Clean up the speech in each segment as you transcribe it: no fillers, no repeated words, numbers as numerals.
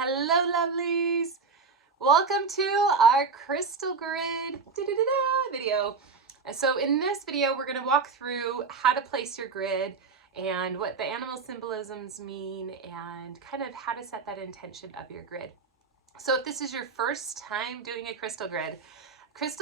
Hello, lovelies. Welcome to our crystal grid video. And so in this video, we're going to walk through how to place your grid and what the animal symbolisms mean and kind of how to set that intention of your grid. So if this is your first time doing a crystal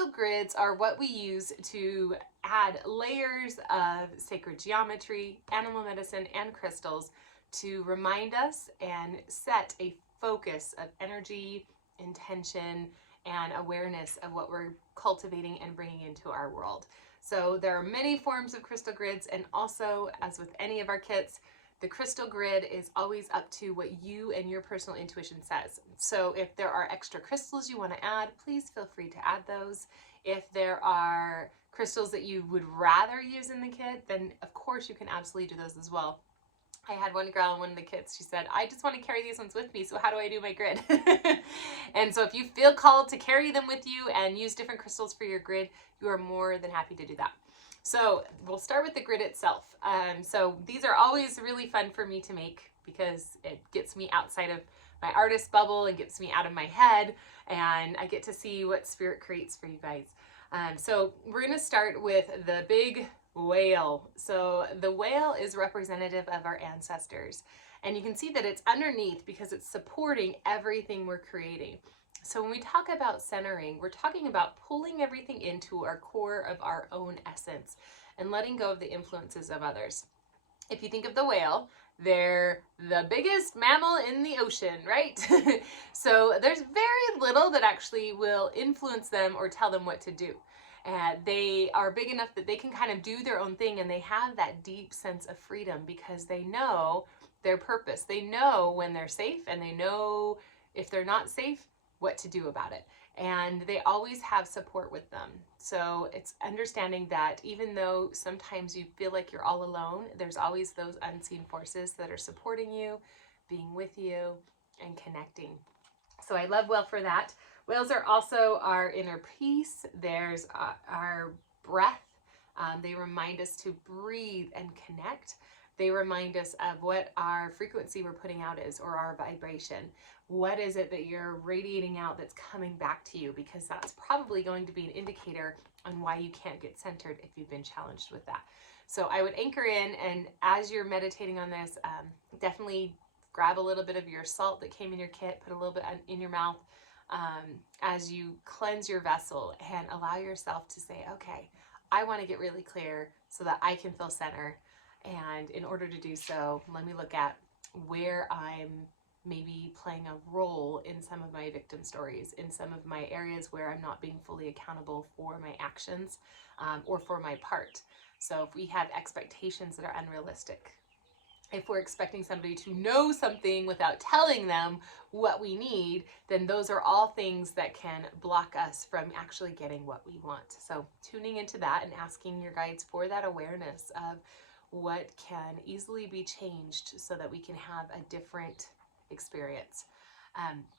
grids are what we use to add layers of sacred geometry, animal medicine, and crystals to remind us and set a focus of energy, intention, and awareness of what we're cultivating and bringing into our world. So there are many forms of crystal grids, and also, as with any of our kits, the crystal grid is always up to what you and your personal intuition says. So if there are extra crystals you want to add, please feel free to add those. If there are crystals that you would rather use in the kit, then of course you can absolutely do those as well. I had one girl in one of the kits, she said, I just want to carry these ones with me, so how do I do my grid? And so if you feel called to carry them with you and use different crystals for your grid, you are more than happy to do that. So we'll start with the grid itself. So these are always really fun for me to make because it gets me outside of my artist bubble and gets me out of my head, and I get to see what spirit creates for you guys. So we're going to start with the big whale. So the whale is representative of our ancestors, and you can see that it's underneath because it's supporting everything we're creating. So when we talk about centering, we're talking about pulling everything into our core of our own essence and letting go of the influences of others. If you think of the whale, they're the biggest mammal in the ocean, right? So there's very little that actually will influence them or tell them what to do. And they are big enough that they can kind of do their own thing, and they have that deep sense of freedom because they know their purpose. They know when they're safe, and they know if they're not safe, what to do about it. And they always have support with them. So it's understanding that even though sometimes you feel like you're all alone, there's always those unseen forces that are supporting you, being with you, and connecting. So I love whale for that. Whales are also our inner peace. There's our breath. They remind us to breathe and connect. They remind us of what our frequency we're putting out is, or our vibration. What is it that you're radiating out that's coming back to you? Because that's probably going to be an indicator on why you can't get centered if you've been challenged with that. So I would anchor in, and as you're meditating on this, definitely grab a little bit of your salt that came in your kit, put a little bit in your mouth as you cleanse your vessel, and allow yourself to say, okay, I want to get really clear so that I can feel center. And in order to do so, let me look at where I'm maybe playing a role in some of my victim stories, in some of my areas where I'm not being fully accountable for my actions or for my part. So if we have expectations that are unrealistic, if we're expecting somebody to know something without telling them what we need, then those are all things that can block us from actually getting what we want. So tuning into that and asking your guides for that awareness of what can easily be changed so that we can have a different experience.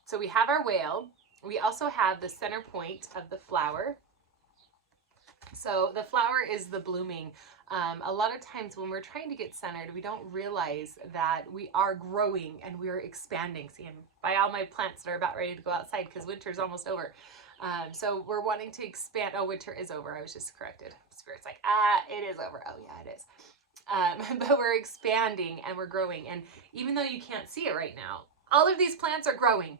So we have our whale. We also have the center point of the flower. So the flower is the blooming. A lot of times when we're trying to get centered, we don't realize that we are growing and we're expanding. See, and by all my plants that are about ready to go outside because winter's almost over. So we're wanting to expand. Oh, winter is over. I was just corrected. Spirit's like, it is over. Oh yeah, it is. But we're expanding and we're growing. And even though you can't see it right now, all of these plants are growing.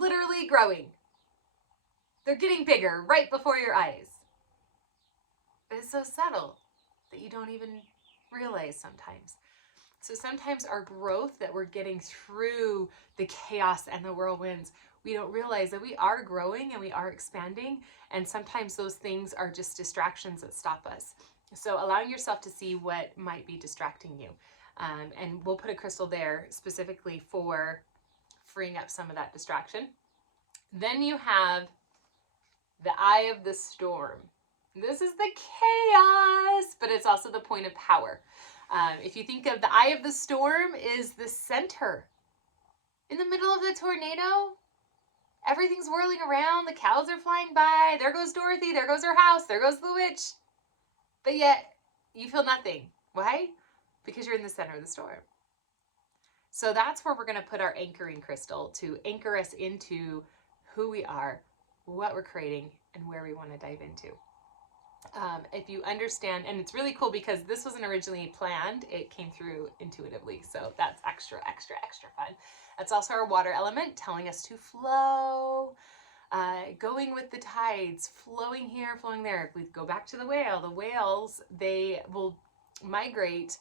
Literally growing. They're getting bigger right before your eyes. But it's so subtle that you don't even realize sometimes. So sometimes our growth that we're getting through the chaos and the whirlwinds, we don't realize that we are growing and we are expanding. And sometimes those things are just distractions that stop us. So allowing yourself to see what might be distracting you. And we'll put a crystal there specifically for freeing up some of that distraction. Then you have the eye of the storm. This is the chaos, but it's also the point of power. If you think of the eye of the storm is the center. In the middle of the tornado, everything's whirling around, the cows are flying by, there goes Dorothy, there goes her house, there goes the witch. But yet, you feel nothing. Why? Because you're in the center of the storm. So that's where we're going to put our anchoring crystal to anchor us into who we are, what we're creating, and where we want to dive into. If you understand, and it's really cool because this wasn't originally planned, it came through intuitively. So that's extra, extra, extra fun. That's also our water element telling us to flow, going with the tides, flowing here, flowing there. If we go back to the whales, they will migrate.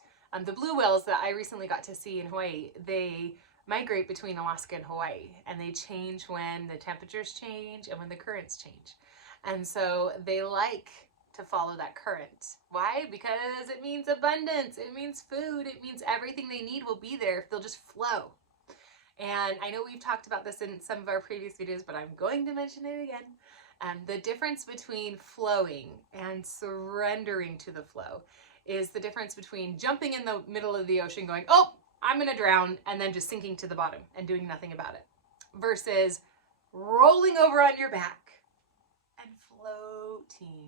The blue whales that I recently got to see in Hawaii, they migrate between Alaska and Hawaii, and they change when the temperatures change and when the currents change. And so they like to follow that current. Why? Because it means abundance, it means food, it means everything they need will be there if they'll just flow. And I know we've talked about this in some of our previous videos, but I'm going to mention it again. The difference between flowing and surrendering to the flow is the difference between jumping in the middle of the ocean going, oh, I'm gonna drown, and then just sinking to the bottom and doing nothing about it, versus rolling over on your back and floating.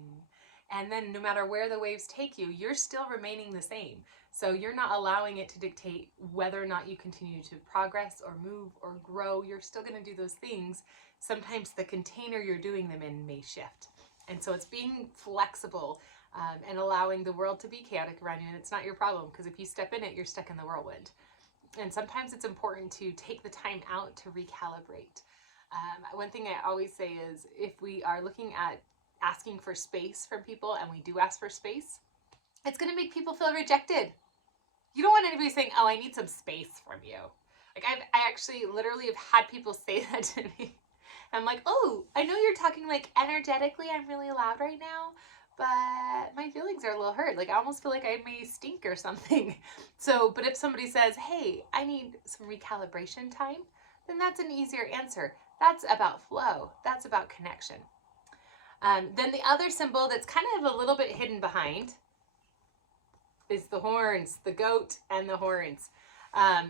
And then no matter where the waves take you, you're still remaining the same. So you're not allowing it to dictate whether or not you continue to progress or move or grow. You're still going to do those things. Sometimes the container you're doing them in may shift. And so it's being flexible and allowing the world to be chaotic around you. And it's not your problem, because if you step in it, you're stuck in the whirlwind. And sometimes it's important to take the time out to recalibrate. One thing I always say is, if we are looking at asking for space from people, and we do ask for space, it's going to make people feel rejected. You don't want anybody saying, oh, I need some space from you. Like I actually literally have had people say that to me. I'm like, oh, I know you're talking like energetically, I'm really loud right now, but my feelings are a little hurt. Like I almost feel like I may stink or something. So, but if somebody says, hey, I need some recalibration time, then that's an easier answer. That's about flow. That's about connection. Then the other symbol that's kind of a little bit hidden behind is the horns, the goat and the horns.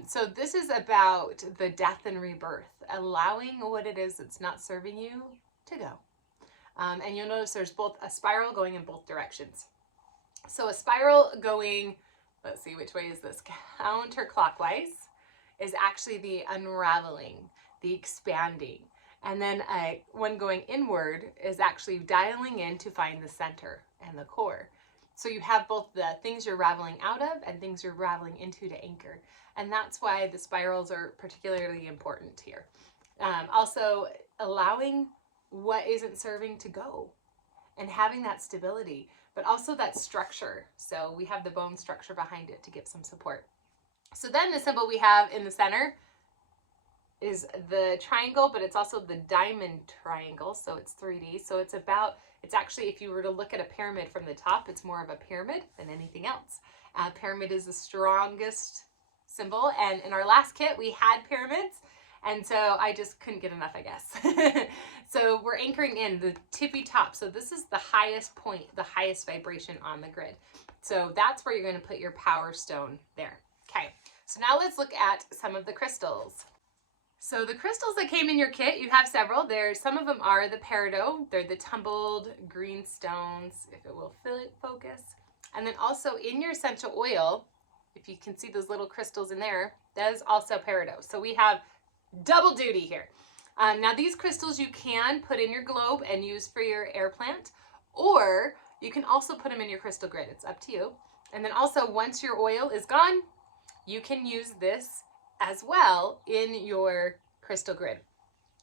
So this is about the death and rebirth, allowing what it is that's not serving you to go. And you'll notice there's both a spiral going in both directions. So a spiral going, let's see, which way is this? Counterclockwise is actually the unraveling, the expanding. And then one going inward is actually dialing in to find the center and the core. So you have both the things you're raveling out of and things you're raveling into to anchor. And that's why the spirals are particularly important here. Also allowing what isn't serving to go and having that stability, but also that structure. So we have the bone structure behind it to give some support. So then the symbol we have in the center is the triangle, but it's also the diamond triangle. So it's 3D. So it's actually, if you were to look at a pyramid from the top, it's more of a pyramid than anything else. Pyramid is the strongest symbol. And in our last kit, we had pyramids. And so I just couldn't get enough, I guess. So we're anchoring in the tippy top. So this is the highest point, the highest vibration on the grid. So that's where you're going to put your power stone there. Okay. So now let's look at some of the crystals. So the crystals that came in your kit, you have several. Some of them are the peridot. They're the tumbled green stones, if it will focus. And then also in your essential oil, if you can see those little crystals in there, that is also peridot. So we have double duty here. Now these crystals you can put in your globe and use for your air plant, or you can also put them in your crystal grid. It's up to you. And then also once your oil is gone, you can use this as well in your crystal grid.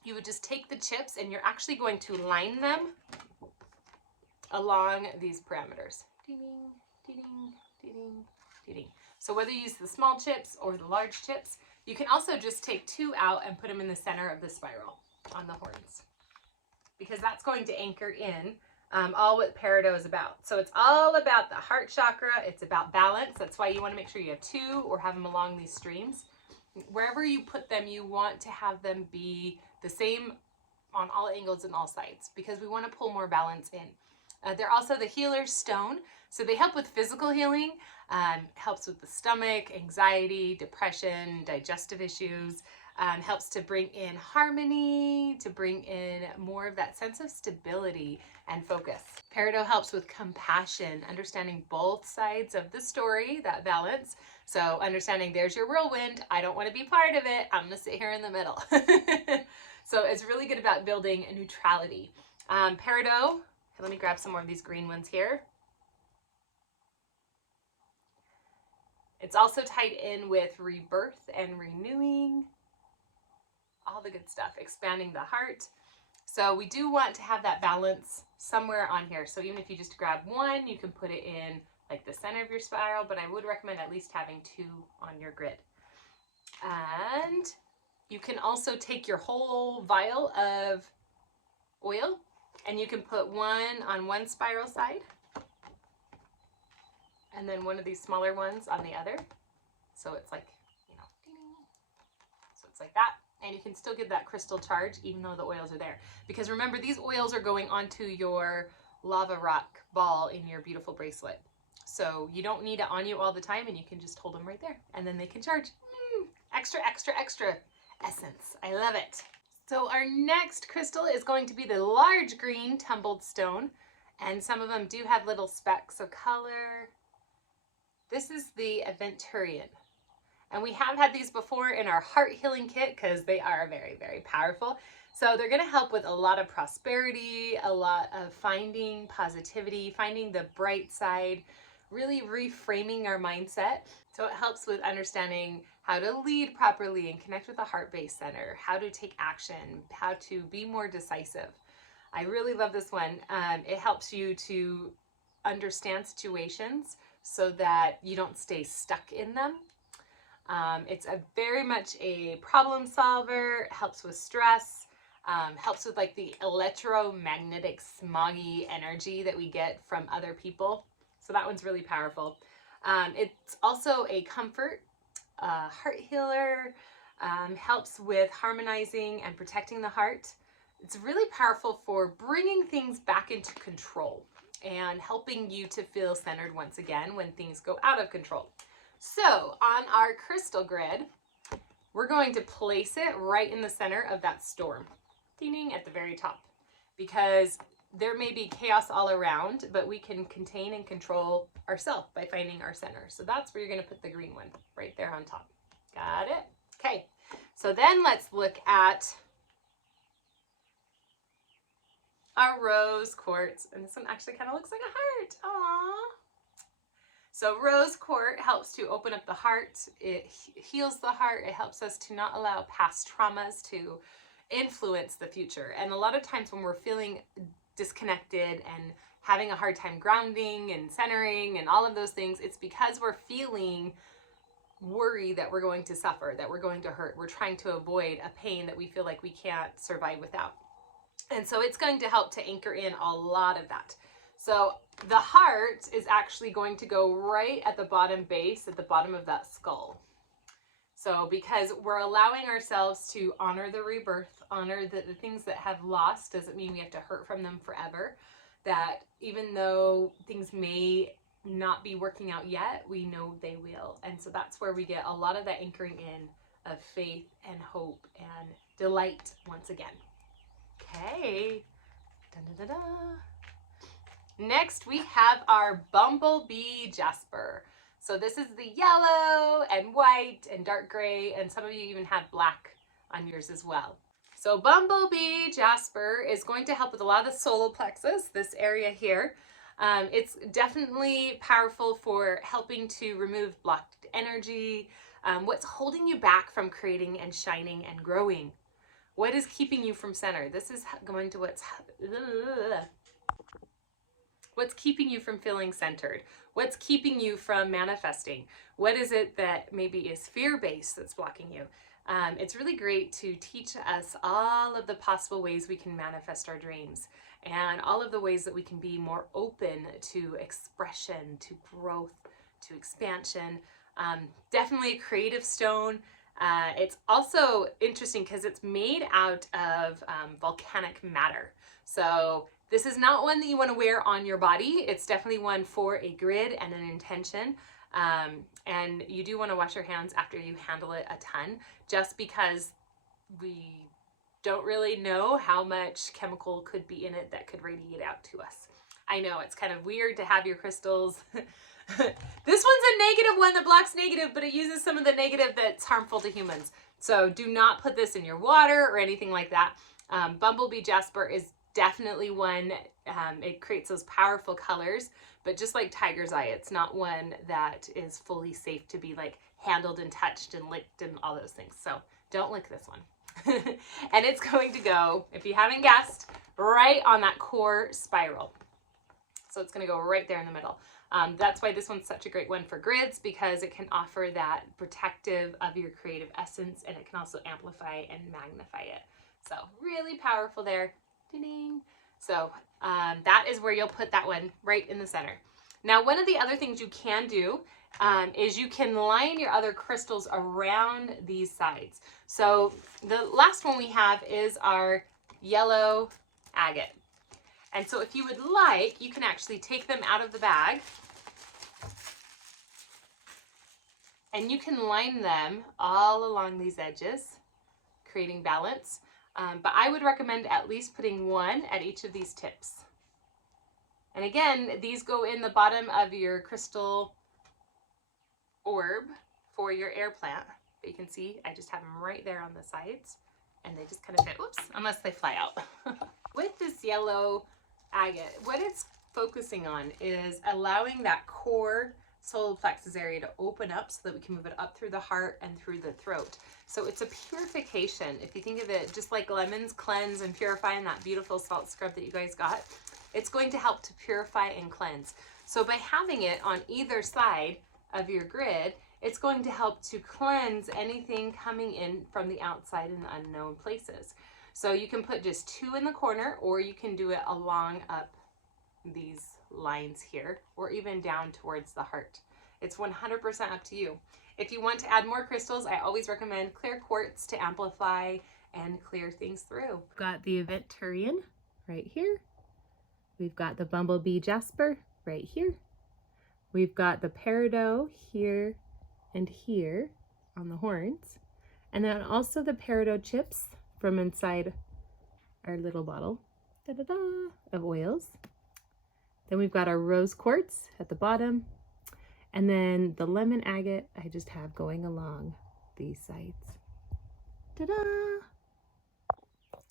You would just take the chips and you're actually going to line them along these parameters. Ding, ding, ding, ding, ding. So whether you use the small chips or the large chips, you can also just take 2 out and put them in the center of the spiral on the horns, because that's going to anchor in all what peridot is about. So it's all about the heart chakra. It's about balance. That's why you want to make sure you have 2 or have them along these streams. Wherever you put them, you want to have them be the same on all angles and all sides, because we want to pull more balance in. They're also the healer's stone. So they help with physical healing, helps with the stomach, anxiety, depression, digestive issues, helps to bring in harmony, to bring in more of that sense of stability and focus. Peridot helps with compassion, understanding both sides of the story, that balance. So understanding there's your whirlwind, I don't want to be part of it, I'm going to sit here in the middle. So it's really good about building a neutrality. Peridot, let me grab some more of these green ones here. It's also tied in with rebirth and renewing, all the good stuff, expanding the heart. So we do want to have that balance somewhere on here. So even if you just grab one, you can put it in like the center of your spiral, but I would recommend at least having 2 on your grid. And you can also take your whole vial of oil and you can put one on one spiral side and then one of these smaller ones on the other. So it's like, you know, so it's like that. And you can still get that crystal charge even though the oils are there. Because remember, these oils are going onto your lava rock ball in your beautiful bracelet. So you don't need it on you all the time, and you can just hold them right there and then they can charge. Extra, extra, extra essence. I love it. So our next crystal is going to be the large green tumbled stone. And some of them do have little specks of color. This is the Aventurian. And we have had these before in our heart healing kit because they are very, very powerful. So they're going to help with a lot of prosperity, a lot of finding positivity, finding the bright side, really reframing our mindset. So it helps with understanding how to lead properly and connect with the heart-based center, how to take action, how to be more decisive. I really love this one. It helps you to understand situations so that you don't stay stuck in them. It's very much a problem solver, helps with stress, helps with like the electromagnetic smoggy energy that we get from other people. So that one's really powerful. It's also a comfort, heart healer, helps with harmonizing and protecting the heart. It's really powerful for bringing things back into control and helping you to feel centered once again when things go out of control. So on our crystal grid, we're going to place it right in the center of that storm, ding, at the very top, because there may be chaos all around, but we can contain and control ourselves by finding our center. So that's where you're going to put the green one, right there on top. Got it? Okay, so then let's look at our rose quartz, and this one actually kind of looks like a heart. Aww. So rose quartz helps to open up the heart. It heals the heart. It helps us to not allow past traumas to influence the future. And a lot of times when we're feeling disconnected and having a hard time grounding and centering and all of those things, it's because we're feeling worry that we're going to suffer, that we're going to hurt. We're trying to avoid a pain that we feel like we can't survive without. And so it's going to help to anchor in a lot of that. So the heart is actually going to go right at the bottom base, at the bottom of that skull. So because we're allowing ourselves to honor the rebirth, honor the things that have lost, doesn't mean we have to hurt from them forever. That even though things may not be working out yet, we know they will. And so that's where we get a lot of that anchoring in of faith and hope and delight once again. Okay. Da-da-da-da. Next, we have our Bumblebee Jasper. So this is the yellow and white and dark gray, and some of you even have black on yours as well. So Bumblebee Jasper is going to help with a lot of the solar plexus, this area here. It's definitely powerful for helping to remove blocked energy, what's holding you back from creating and shining and growing. What is keeping you from center? This is going to what's keeping you from feeling centered? What's keeping you from manifesting? What is it that maybe is fear-based that's blocking you? It's really great to teach us all of the possible ways we can manifest our dreams and all of the ways that we can be more open to expression, to growth, to expansion. Definitely a creative stone. It's also interesting because it's made out of volcanic matter. So this is not one that you want to wear on your body. It's definitely one for a grid and an intention. And you do want to wash your hands after you handle it a ton, just because we don't really know how much chemical could be in it that could radiate out to us. I know it's kind of weird to have your crystals This one's a negative one that blocks negative, but it uses some of the negative that's harmful to humans. So do not put this in your water or anything like that. Bumblebee Jasper is definitely one, it creates those powerful colors, but just like Tiger's Eye, it's not one that is fully safe to be like handled and touched and licked and all those things. So don't lick this one. And it's going to go, if you haven't guessed, right on that core spiral. So it's going to go right there in the middle. That's why this one's such a great one for grids, because it can offer that protective of your creative essence, and it can also amplify and magnify it. So really powerful there. Ding. So that is where you'll put that one right in the center. Now, one of the other things you can do is you can line your other crystals around these sides. So the last one we have is our yellow agate. And so if you would like, you can actually take them out of the bag and you can line them all along these edges, creating balance. But I would recommend at least putting one at each of these tips. And again, these go in the bottom of your crystal orb for your air plant. But you can see I just have them right there on the sides, and they just kind of fit, whoops, unless they fly out. With this yellow agate, what it's focusing on is allowing that core solar plexus area to open up so that we can move it up through the heart and through the throat. So it's a purification. If you think of it just like lemons cleanse and purify in that beautiful salt scrub that you guys got, it's going to help to purify and cleanse. So by having it on either side of your grid, it's going to help to cleanse anything coming in from the outside in the unknown places. So you can put just two in the corner, or you can do it along up these lines here, or even down towards the heart. It's 100% up to you. If you want to add more crystals, I always recommend clear quartz to amplify and clear things through. We've got the Aventurine right here. We've got the Bumblebee Jasper right here. We've got the Peridot here and here on the horns. And then also the Peridot chips from inside our little bottle of oils. Then we've got our rose quartz at the bottom. And then the lemon agate I just have going along these sides. Ta-da!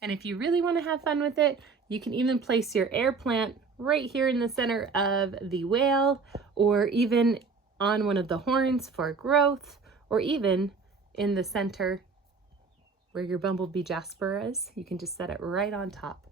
And if you really want to have fun with it, you can even place your air plant right here in the center of the whale, or even on one of the horns for growth, or even in the center where your Bumblebee Jasper is. You can just set it right on top.